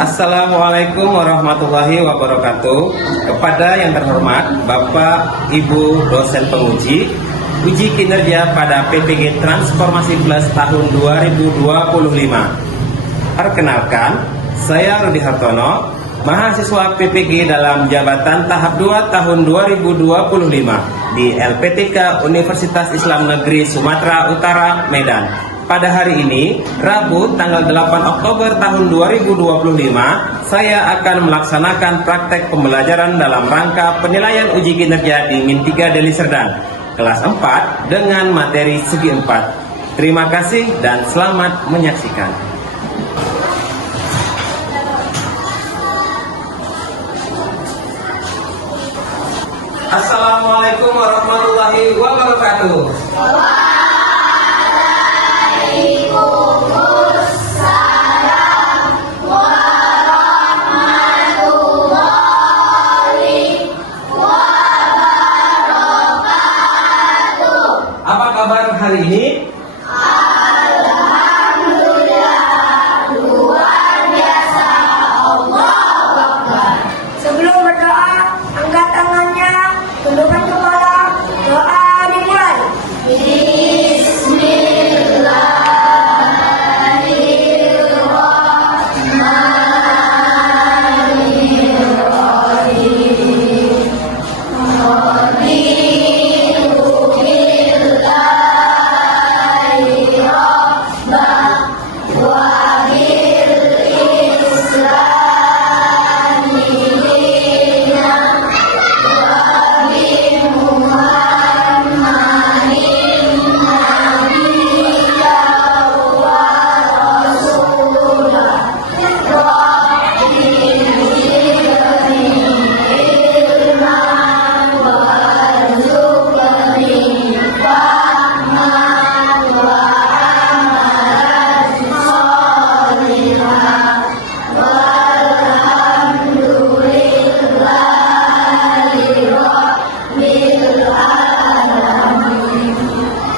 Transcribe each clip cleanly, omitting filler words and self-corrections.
Assalamualaikum warahmatullahi wabarakatuh. Kepada yang terhormat Bapak Ibu dosen penguji, uji kinerja pada PPG Transformasi Plus tahun 2025. Perkenalkan, saya Rudi Hartono, mahasiswa PPG dalam jabatan tahap 2 tahun 2025 di LPTK Universitas Islam Negeri Sumatera Utara, Medan. Pada hari ini, Rabu tanggal 8 Oktober tahun 2025, saya akan melaksanakan praktek pembelajaran dalam rangka penilaian uji kinerja di Min 3 Deli Serdang, kelas 4 dengan materi segi 4. Terima kasih dan selamat menyaksikan. Assalamualaikum warahmatullahi wabarakatuh. Apa kabar hari ini? Alhamdulillah, luar biasa. Allahu Akbar. Sebelum berdoa, angkat tangannya, tundukkan kepala, doa dimulai.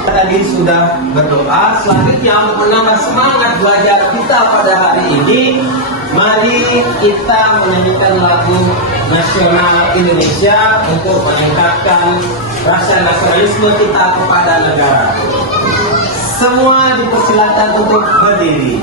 Tadi sudah berdoa. Selanjutnya untuk menambah semangat belajar kita pada hari ini, mari kita menyanyikan lagu nasional Indonesia untuk meningkatkan rasa nasionalisme kita kepada negara. Semua dipersilakan untuk berdiri.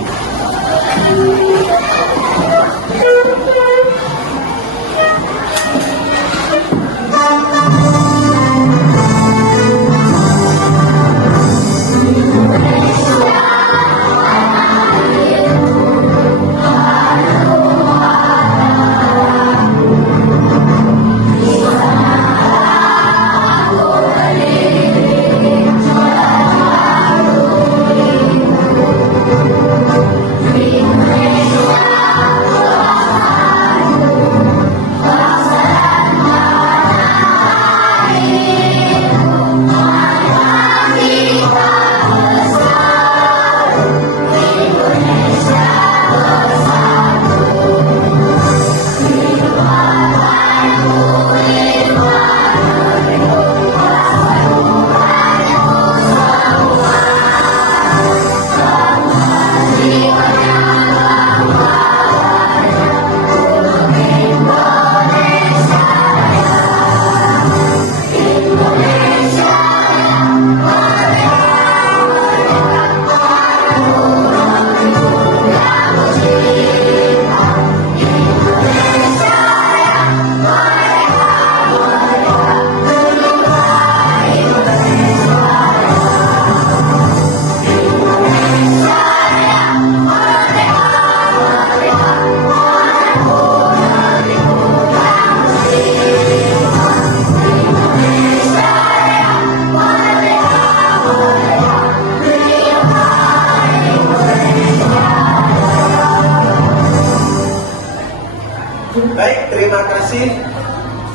Baik, terima kasih.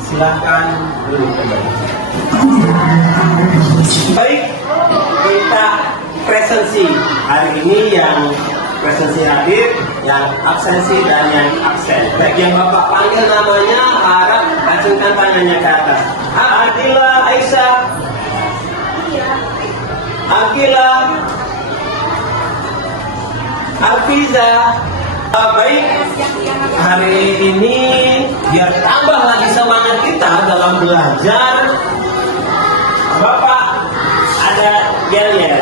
Silahkan duduk kembali. Baik, kita presensi hari ini yang presensi hadir, yang absensi dan yang absen. Baik, yang Bapak panggil namanya harap acungkan tangannya ke atas. Adila Aisyah, Akila, Alfiza, Baik, hari ini biar tambah lagi semangat kita dalam belajar, Bapak ada yel-yel.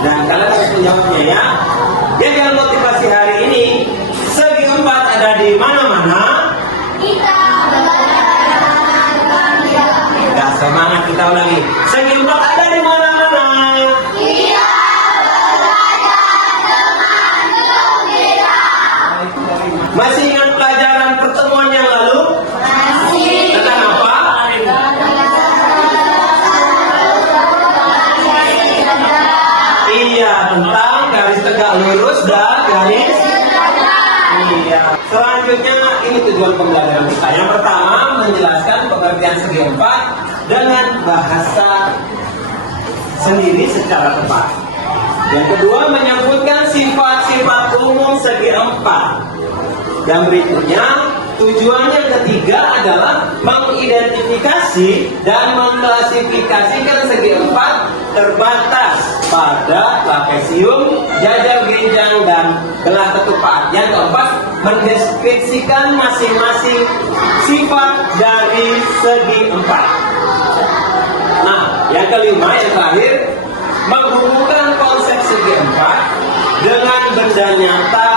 Nah, kalian harus menjawabnya ya. Yel-yel motivasi hari ini, segi 4 ada di mana-mana. Kita belajar Ya, semangat kita ulangi. Segi 4 ada di mana-mana. Kita Masih ingat pelajaran pertemuan yang lalu? masih Tentang apa? Iya, tentang garis tegak lurus dan garis. Iya. Selanjutnya ini tujuan pembelajaran kita. Yang pertama menjelaskan pengertian segi 4 dengan bahasa sendiri secara tepat. Yang kedua menyebutkan sifat-sifat umum segi 4. Dan berikutnya tujuan yang ketiga adalah mengidentifikasi dan mengklasifikasikan segi 4 terbatas pada trapesium, jajar genjang, dan belah ketupat. Yang keempat, mendeskripsikan masing-masing sifat dari segi 4. Nah, yang kelima, yang terakhir, menghubungkan konsep segi 4 dengan benda nyata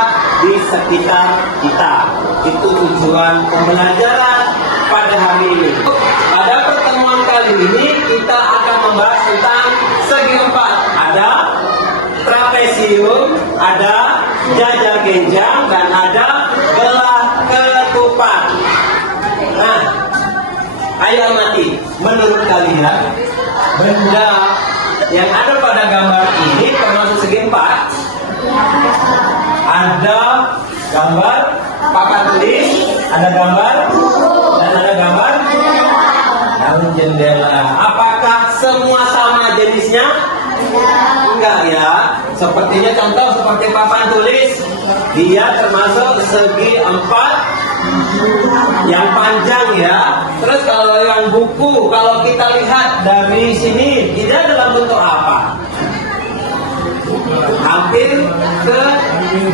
di sekitar kita. Itu tujuan pembelajaran pada hari ini. Pada pertemuan kali ini kita akan membahas tentang segi 4. Ada trapesium, ada jajar genjang, dan ada belah ketupat. Nah, ayo amati. Menurut kalian, benda yang ada pada gambar ini termasuk segi 4? Ada gambar papan tulis, ada gambar, dan ada gambar daun jendela. Apakah semua sama jenisnya? Enggak ya. Sepertinya contoh seperti papan tulis, dia termasuk segi 4 yang panjang ya. Terus kalau yang buku, kalau kita lihat dari sini, dia dalam bentuk apa? Hampir ke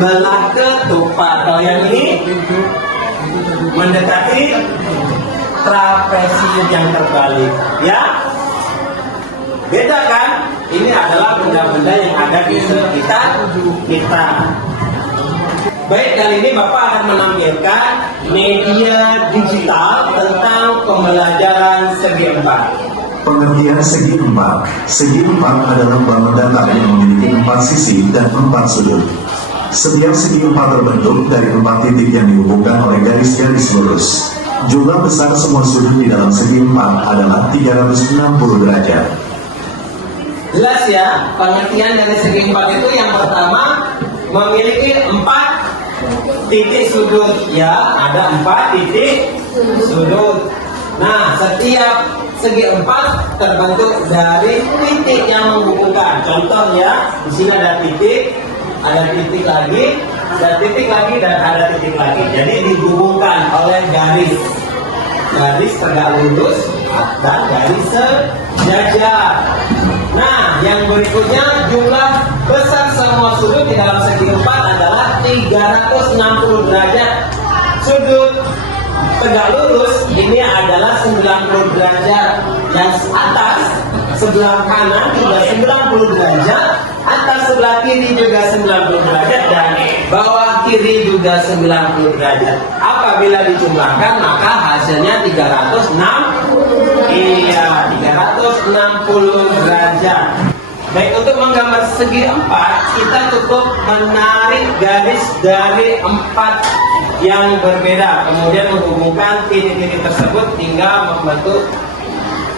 belah ketupat. Kalau yang ini mendekati trapesium yang terbalik, ya. Beda kan? Ini adalah benda-benda yang ada di sekitar kita. Baik, kali ini Bapak akan menampilkan media digital tentang pembelajaran segi 4. Pengertian segi 4. Segi 4 adalah bangun datar yang memiliki 4 sisi dan 4 sudut. Setiap segi 4 terbentuk dari 4 titik yang dihubungkan oleh garis-garis lurus. Jumlah besar semua sudut di dalam segi 4 adalah 360 derajat. Jelas ya, pengertian dari segi 4 itu yang pertama memiliki 4 titik sudut. Ya, ada 4 titik sudut. Nah, setiap segi 4 terbentuk dari titik yang menghubungkan. Contoh ya, di sini ada titik lagi, ada titik lagi, dan ada titik lagi. Jadi dihubungkan oleh garis tegak lurus dan garis sejajar. Nah, yang berikutnya jumlah besar semua sudut di dalam segi 4 adalah 360 derajat. Sudut tegak lurus ini adalah 90 derajat. Yang atas sebelah kanan juga 90 derajat, atas sebelah kiri juga 90 derajat, dan bawah kiri juga 90 derajat. Apabila dijumlahkan maka hasilnya 360 derajat. Baik, untuk menggambar segi 4 kita cukup menarik garis dari 4 yang berbeda, kemudian menghubungkan titik-titik tersebut hingga membentuk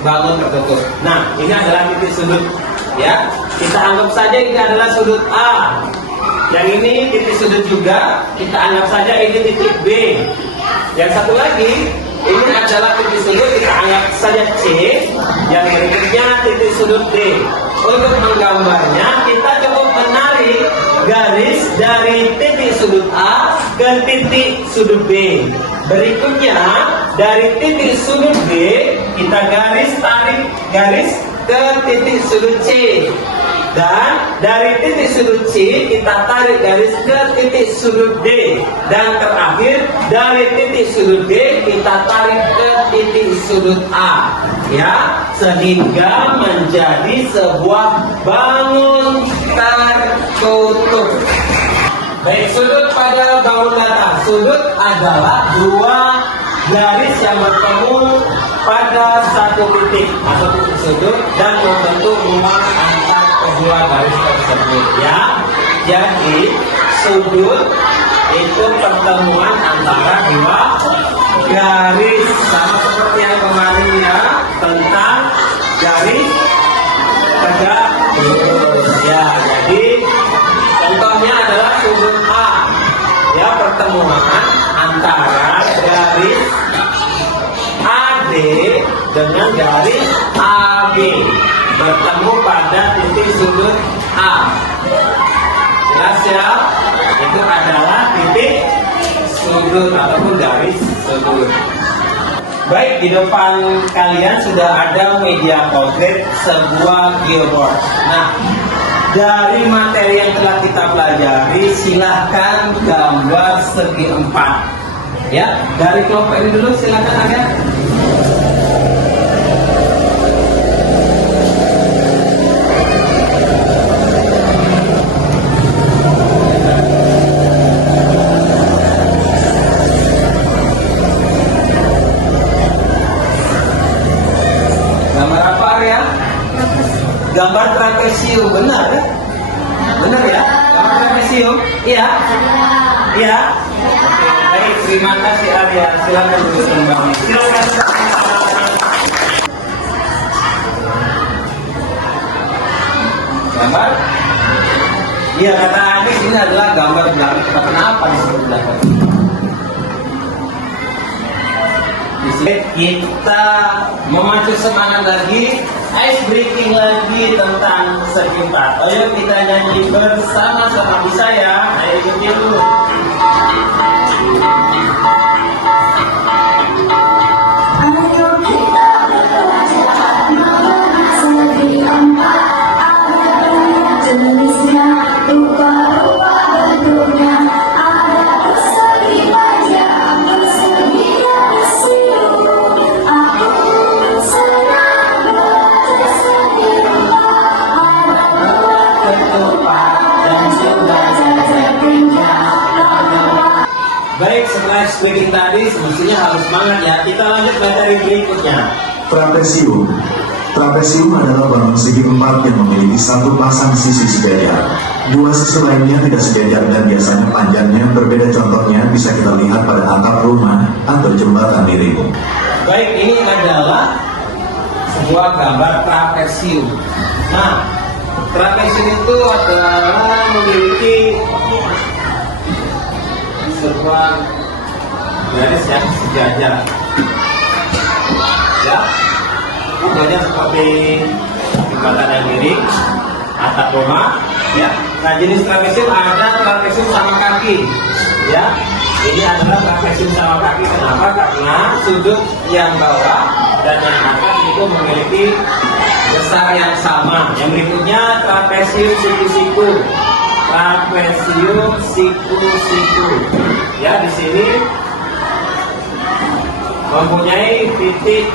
bangun tertutup. Nah, ini adalah titik sudut ya. Kita anggap saja ini adalah sudut A. Yang ini titik sudut juga, kita anggap saja ini titik B. Yang satu lagi, ini adalah titik sudut, kita anggap saja C. Yang berikutnya titik sudut D. Untuk menggambarnya, kita cukup menarik garis dari titik sudut A ke titik sudut B. Berikutnya, dari titik sudut B, kita tarik garis ke titik sudut C. Dan dari titik sudut C kita tarik garis ke titik sudut D. Dan terakhir dari titik sudut D kita tarik ke titik sudut A. Ya, sehingga menjadi sebuah bangun tertutup. Baik, sudut pada bangun datar. Sudut adalah dua garis yang bertemu pada satu titik atau titik sudut dan membentuk rumah antar kedua garis tersebut, ya. Jadi sudut itu pertemuan antara dua garis, sama seperti yang kemarin ya, tentang garis tegak lurus, ya. Jadi contohnya adalah sudut A, ya, pertemuan antara garis AD dengan garis AB bertemu pada titik sudut A. Jelas ya? Itu adalah titik sudut ataupun garis sudut. Baik, di depan kalian sudah ada media konkret, sebuah gearbox. Nah, dari materi yang telah kita pelajari, silahkan gambar segi empat. Ya, dari kelompok ini dulu silahkan ada. Gambar apa ya? Gambar trapesium, benar ya? Benar ya? Gambar trapesium? Iya? Iya? Oke, baik, terima kasih Arya. Silakan duduk kembali. Silakan. Gambar? Iya, kata Adik ini adalah gambar belakang. Kenapa disebut belakang? Di sini kita memacu semangat lagi, ice breaking lagi tentang segi empat. Ayo kita nyanyi bersama-sama, bisa ya? Ayo ikutin dulu. Ayo kita belajar mengenai segi empat. Ada banyak jenisnya, rupa-rupa bentuknya. Ada persegi panjang, persegi trapesium. Aku senang belajar segi empat. Ada Ketupat dan juga jajak pinjam. baik, setelah speaking tadi semestinya harus semangat ya. Kita lanjut materi berikutnya. Trapesium. Trapesium adalah bangun segi empat yang memiliki satu pasang sisi sejajar. Dua sisi lainnya tidak sejajar dan biasanya panjangnya berbeda. Contohnya bisa kita lihat pada atap rumah atau jembatan dirimu. Baik, ini adalah sebuah gambar trapesium. Nah, trapesium itu adalah memiliki sebuah garis yang sejajar. Ya, bentuknya seperti jembatan yang miring, atap rumah. Ya, nah jenis trapesium ada trapesium sama kaki. Ya, ini adalah trapesium sama kaki. Kenapa? Karena sudut yang bawah dan yang atas itu memiliki besar yang sama. Yang berikutnya trapesium siku-siku. Trapesium siku-siku. Ya, di sini mempunyai titik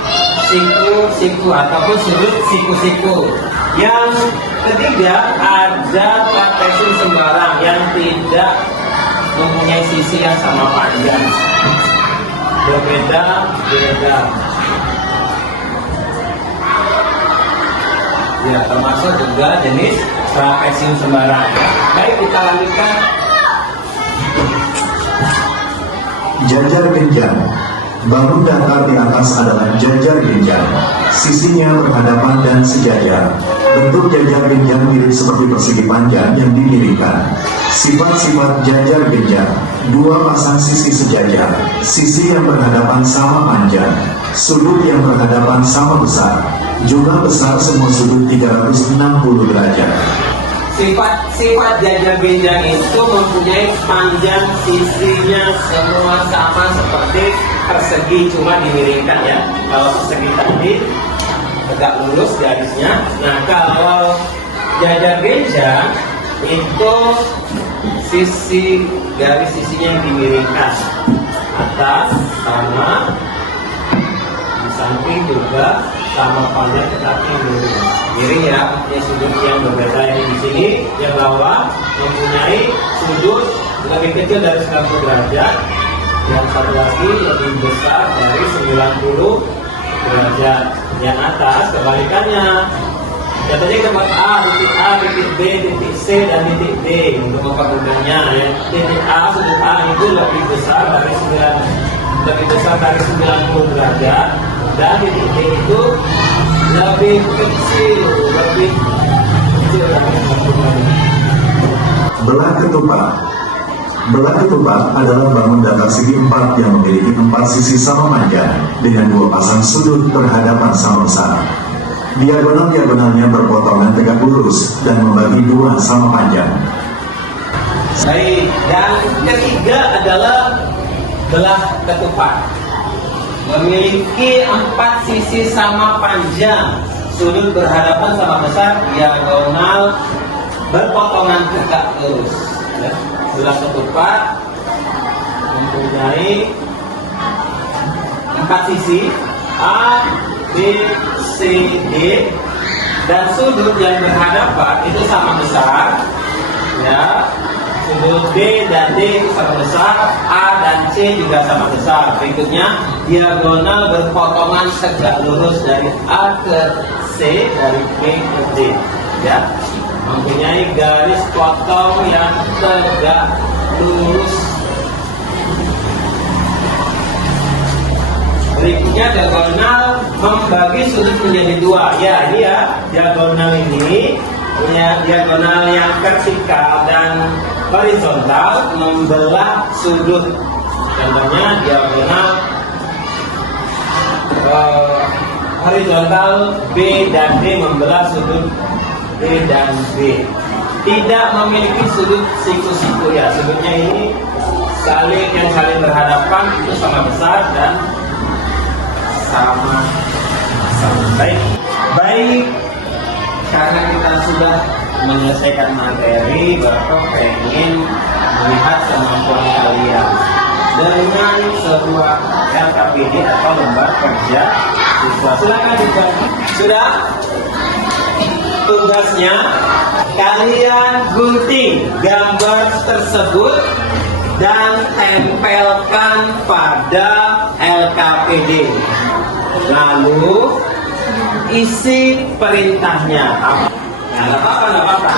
siku-siku ataupun sudut siku-siku. Yang ketiga ada trapesium sembarang yang tidak mempunyai sisi yang sama panjang. Berbeda-beda. Ya, termasuk juga jenis trapesium sembarang. Baik, kita lanjutkan. Jajar genjang. Bangun datar di atas adalah jajar genjang. Sisinya berhadapan dan sejajar. Bentuk jajar genjang mirip seperti persegi panjang yang dimiringkan. Sifat-sifat jajar genjang: dua pasang sisi sejajar, sisi yang berhadapan sama panjang, sudut yang berhadapan sama besar. Jumlah besar semua sudut 360 derajat. Sifat jajar genjang itu mempunyai panjang sisinya semua sama seperti persegi, cuma dimiringkan ya. Kalau persegi tadi tegak lurus garisnya. Nah, kalau jajar genjang itu garis sisinya yang dimiringkan, atas sama, di samping juga sama panjang tetapi miring ya, punya sudut yang berbeda. Ini di sini yang bawah mempunyai sudut lebih kecil dari 90 derajat, yang satu lagi lebih besar dari 90 derajat. Yang atas kebalikannya. Contohnya tempat A, titik B, titik C, dan titik D untuk mempermudahnya. Ya. Titik A, sudut A itu lebih besar dari 90 derajat, dan titik D itu lebih kecil dari 90 derajat. Belah ketupat. Belah ketupat adalah bangun datar segi 4 yang memiliki 4 sisi sama panjang dengan 2 pasang sudut berhadapan sama besar. Diagonal-diagonalnya berpotongan tegak lurus dan membagi 2 sama panjang. Baik, yang ketiga adalah belah ketupat. Memiliki 4 sisi sama panjang, sudut berhadapan sama besar, diagonal berpotongan tegak lurus. Ya. Belah ketupat mempunyai 4 sisi A, B, C, D, dan sudut yang berhadapan itu sama besar. Ya, sudut B dan D itu sama besar, A dan C juga sama besar. Berikutnya diagonal berpotongan tegak lurus dari A ke C, dari B ke D. Ya, mempunyai garis potong yang tegak lurus. Berikutnya diagonal membagi sudut menjadi 2. Ya, ini ya, diagonal ini punya diagonal yang vertikal dan horizontal membelah sudut. Contohnya diagonal horizontal B dan D membelah sudut D dan B. Tidak memiliki sudut siku-siku ya. Sudutnya ini saling berhadapan itu sama besar dan sama. Baik. Karena kita sudah menyelesaikan materi, Bapak ingin melihat kemampuan kalian dengan sebuah LKPD atau lembar kerja siswa. Silakan dibaca. Sudah? Tugasnya kalian gunting gambar tersebut dan tempelkan pada LKPD. Lalu isi perintahnya. Nggak apa-apa.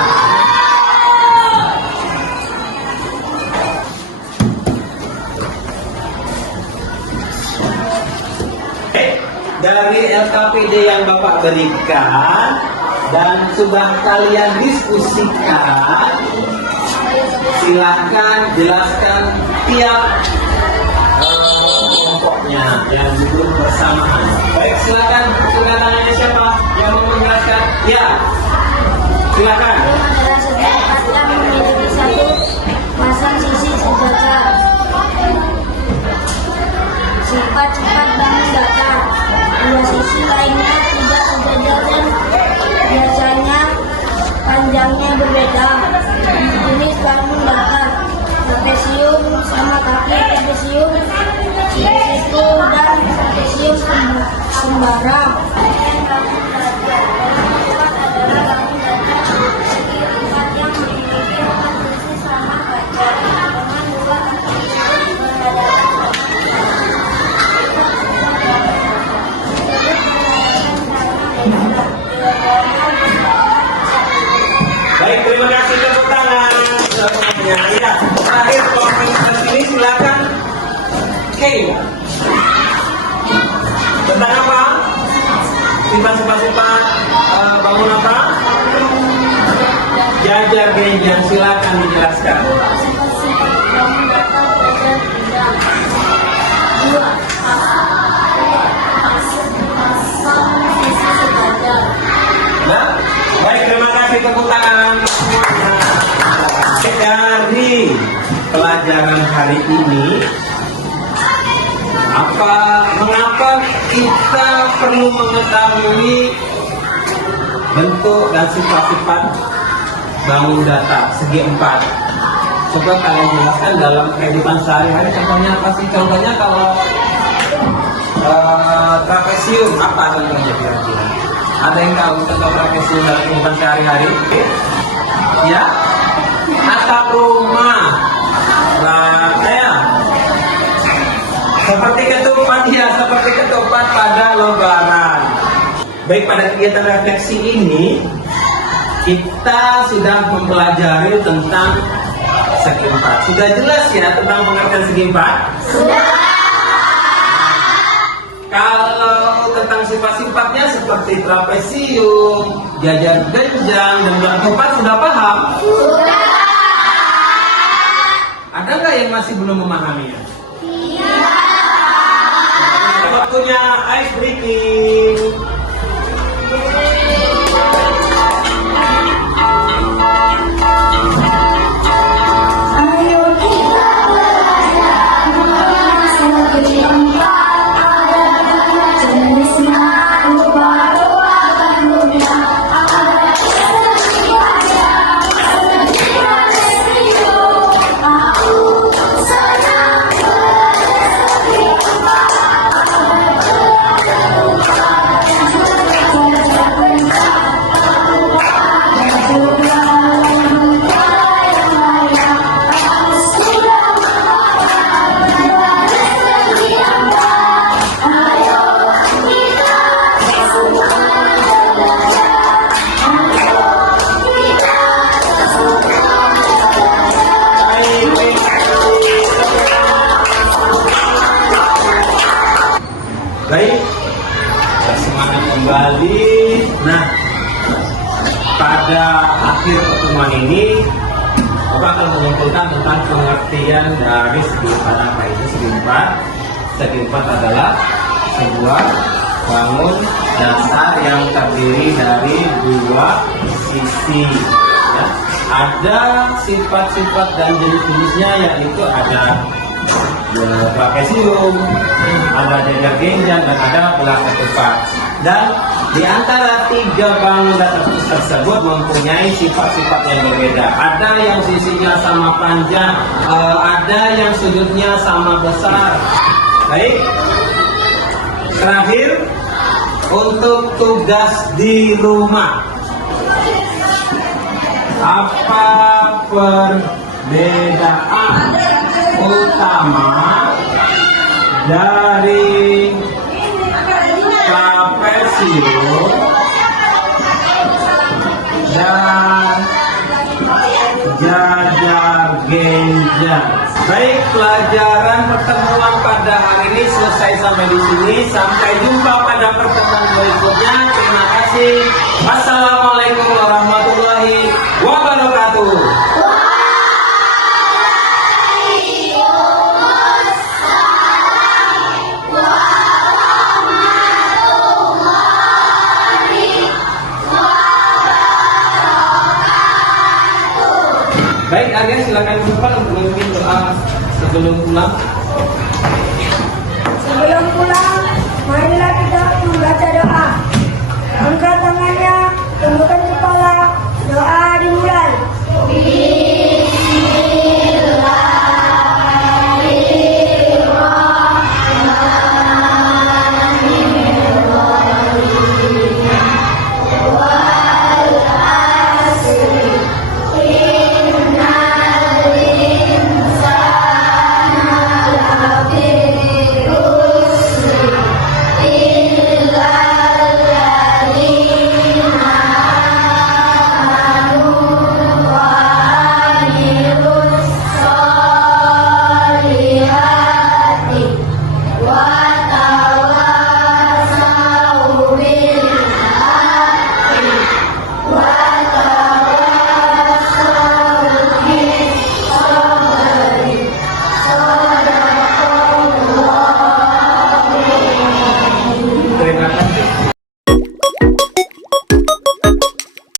Dari LKPD yang Bapak berikan dan sudah kalian diskusikan, silahkan jelaskan tiap kelompoknya yang duduk bersamaan. Baik, silakan tangannya siapa yang mau menjelaskan? Ya, silakan. Adalah setiap kata memiliki satu pasang sisi sejajar. Sifat-sifat bangun datar. 2 sisi lainnya tidak sejajar dan biasanya panjangnya berbeda. Jenis bangun datar: trapesium sama kaki trapesium, siku dan trapesium sembarang. Baik, terima kasih, tepuk tangan semuanya. Ya, terakhir komentar ini silakan. Oke. Tentang apa? Sifat-sifat bangun apa? Jajar genjang, silakan dijelaskan. Sifat-sifat bangun datar jajar genjang. 2. Pasang sisi sejajar. Nah, baik, terima kasih, tepuk tangan semuanya. Dari pelajaran hari ini, mengapa kita perlu mengetahui bentuk dan sifat-sifat bangun datar segi 4. Coba kalian jelaskan dalam kehidupan sehari-hari. Contohnya apa sih? Contohnya kalau trapesium apa contohnya kira-kira? Ada yang tahu contoh trapesium dalam kehidupan sehari-hari? Ya, atap rumah. Nah, ya. Seperti ketupat ya, seperti ketupat pada lebaran. Baik, pada kegiatan refleksi ini kita sudah mempelajari tentang segi 4. Sudah jelas ya tentang pengertian segi 4? Sudah. Kalau tentang sifat-sifatnya seperti trapesium, jajar genjang, dan bulan ketupat sudah paham? Sudah. Ada nggak yang masih belum memahaminya? Iya. Waktunya ice breaking. Baik, semangat kembali. Nah, pada akhir pertemuan ini Bapak akan menyimpulkan tentang pengertian dari segi 4. Apa itu segi 4? Segi 4 adalah sebuah bangun dasar yang terdiri dari 2 sisi. Ya. Ada sifat-sifat dan jenis-jenisnya, yaitu ada trapesium, ada jajar genjang, dan ada belah ketupat. Dan di antara 3 bangun dasar tersebut mempunyai sifat-sifat yang berbeda. Ada yang sisinya sama panjang, ada yang sudutnya sama besar. Baik. Terakhir, untuk tugas di rumah, apa perbedaan utama dari trapesium dan jajar genjang? Baik, pelajaran pertemuan pada hari ini selesai sampai di sini. Sampai jumpa pada pertemuan berikutnya. Terima kasih. Wassalamualaikum warahmatullahi wabarakatuh. Baik, Arya silakan Bapak untuk memimpin doa sebelum pulang. Sebelum pulang, marilah kita membaca doa. Angkat tangannya, tundukkan kepala, doa dimulai.